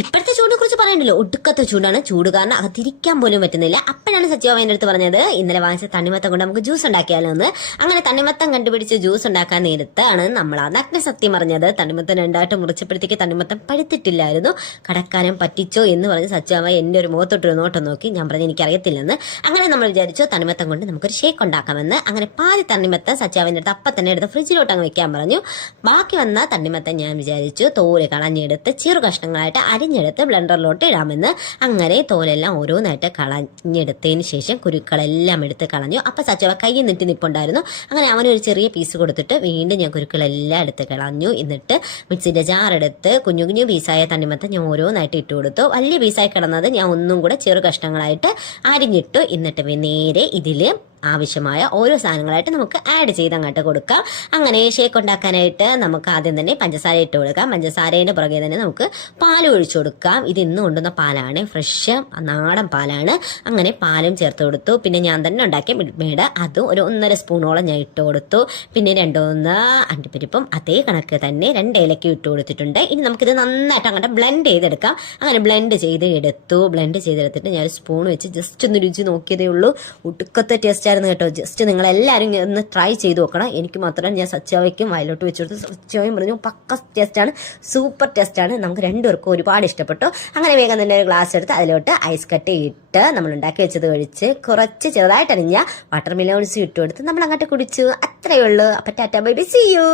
ഇപ്പോഴത്തെ ചൂടിനെ കുറിച്ച് പറയണ്ടല്ലോ, ഒടുക്കത്തെ ചൂടാണ്. ചൂട് കാരണം അകത്തിരിക്കാൻ പോലും പറ്റുന്നില്ല. അപ്പോഴാണ് സച്ചിവാമ എൻ്റെ അടുത്ത് പറഞ്ഞത്, ഇന്നലെ വാങ്ങിച്ച തണ്ണിമത്തം കൊണ്ട് നമുക്ക് ജ്യൂസ് ഉണ്ടാക്കിയാലോ എന്ന്. അങ്ങനെ തണ്ണിമത്തം കണ്ടുപിടിച്ച് ജ്യൂസ് ഉണ്ടാക്കാൻ നേരത്താണ് നമ്മൾ ആ നഗ്ന സത്യം അറിഞ്ഞത്. തണ്ണിമത്തം രണ്ടായിട്ട് മുറിച്ചപ്പോഴത്തേക്ക് തണ്ണിമത്തം പഴുത്തിട്ടില്ലായിരുന്നു. കടക്കാരൻ പറ്റിച്ചോ എന്ന് പറഞ്ഞ് സച്ചിവാമ എൻ്റെ ഒരു മുഖത്തോട്ടൊരു നോട്ടം നോക്കി. ഞാൻ പറഞ്ഞു എനിക്കറിയത്തില്ലെന്ന്. അങ്ങനെ നമ്മൾ വിചാരിച്ചു തണ്ണിമത്തം കൊണ്ട് നമുക്കൊരു ഷേക്ക് ഉണ്ടാക്കാമെന്ന്. അങ്ങനെ പാതി തണ്ണിമത്തം സച്ചിവാമിൻ്റെ അടുത്ത് അപ്പം തന്നെ എടുത്ത് ഫ്രിഡ്ജിലോട്ട് അങ്ങ് വെക്കാൻ പറഞ്ഞു. ബാക്കി വന്ന തണ്ണിമത്തം ഞാൻ വിചാരിച്ചു തോല് കളഞ്ഞെടുത്ത് ചെറു കഷ്ണങ്ങളായിട്ട് അരിഞ്ഞെടുത്ത് ബ്ലെൻഡറിലോട്ട് ഇടാമെന്ന്. അങ്ങനെ തോലെല്ലാം ഓരോന്നായിട്ട് കളഞ്ഞെടുത്തതിന് ശേഷം കുരുക്കളെല്ലാം എടുത്ത് കളഞ്ഞു. അപ്പം സച്ചിവ കൈ നീട്ടി നിൽപ്പുണ്ടായിരുന്നു. അങ്ങനെ അവനൊരു ചെറിയ പീസ് കൊടുത്തിട്ട് വീണ്ടും ഞാൻ കുരുക്കളെല്ലാം എടുത്ത് കളഞ്ഞു. എന്നിട്ട് മിക്സിൻ്റെ ജാറെടുത്ത് കുഞ്ഞു കുഞ്ഞു പീസായ തണ്ണിമത്തം ഞാൻ ഓരോന്നായിട്ട് ഇട്ട് കൊടുത്തു. വലിയ പീസായി കിടന്നത് ഞാൻ ഒന്നും കൂടെ ചെറു കഷ്ണങ്ങളായിട്ട് അരിഞ്ഞിട്ടു. എന്നിട്ട് നേരെ ഇതിൽ ആവശ്യമായ ഓരോ സാധനങ്ങളായിട്ട് നമുക്ക് ആഡ് ചെയ്ത് അങ്ങോട്ട് കൊടുക്കാം. അങ്ങനെ ഷേക്ക് ഉണ്ടാക്കാനായിട്ട് നമുക്ക് ആദ്യം തന്നെ പഞ്ചസാര ഇട്ട് കൊടുക്കാം. പഞ്ചസാരേൻ്റെ പുറകെ തന്നെ നമുക്ക് പാൽ ഒഴിച്ചു കൊടുക്കാം. ഇത് ഇന്ന് കൊണ്ടുവന്ന പാലാണ്, ഫ്രഷ് നാടൻ പാലാണ്. അങ്ങനെ പാലും ചേർത്ത് കൊടുത്തു. പിന്നെ ഞാൻ തന്നെ ഉണ്ടാക്കിയ മിൽമേഡ് അതും ഒരു 1.5 സ്പൂണോളം ഞാൻ ഇട്ട് കൊടുത്തു. പിന്നെ 2 അണ്ടിപ്പരിപ്പും അതേ കണക്ക് തന്നെ 2 ഏലക്കും ഇട്ട് കൊടുത്തിട്ടുണ്ട്. ഇനി നമുക്കിത് നന്നായിട്ട് അങ്ങോട്ട് ബ്ലെൻഡ് ചെയ്തെടുക്കാം. അങ്ങനെ ബ്ലെൻഡ് ചെയ്തെടുത്തിട്ട് ഞാൻ ഒരു സ്പൂൺ വെച്ച് ജസ്റ്റ് ഒന്ന് രുചി നോക്കിയതേ ഉള്ളൂ. ഒടുക്കത്തെ ടേസ്റ്റ് കേട്ടോ. ജസ്റ്റ് നിങ്ങളെല്ലാവരും ഒന്ന് ട്രൈ ചെയ്ത് നോക്കണം. എനിക്ക് മാത്രം ഞാൻ സച്ചാവയ്ക്കും വയലോട്ട് വെച്ച് കൊടുത്തു. സച്ചാവയും പറഞ്ഞു പക്ക ടേസ്റ്റാണ്, സൂപ്പർ ടേസ്റ്റാണ്. നമുക്ക് രണ്ടുപേർക്കും ഒരുപാട് ഇഷ്ടപ്പെട്ടു. അങ്ങനെ വേഗം തന്നെ ഒരു ഗ്ലാസ് എടുത്ത് അതിലോട്ട് ഐസ് കട്ടി ഇട്ട് നമ്മൾ ഉണ്ടാക്കി വെച്ചത് ഒഴിച്ച് കുറച്ച് ചെറുതായിട്ട് അരിഞ്ഞ വാട്ടർ മെലോൺസ് ഇട്ട് കൊടുത്ത് നമ്മൾ അങ്ങോട്ട് കുടിച്ചു. അത്രയേ ഉള്ളൂ. അപ്പം tata bye bye, see U.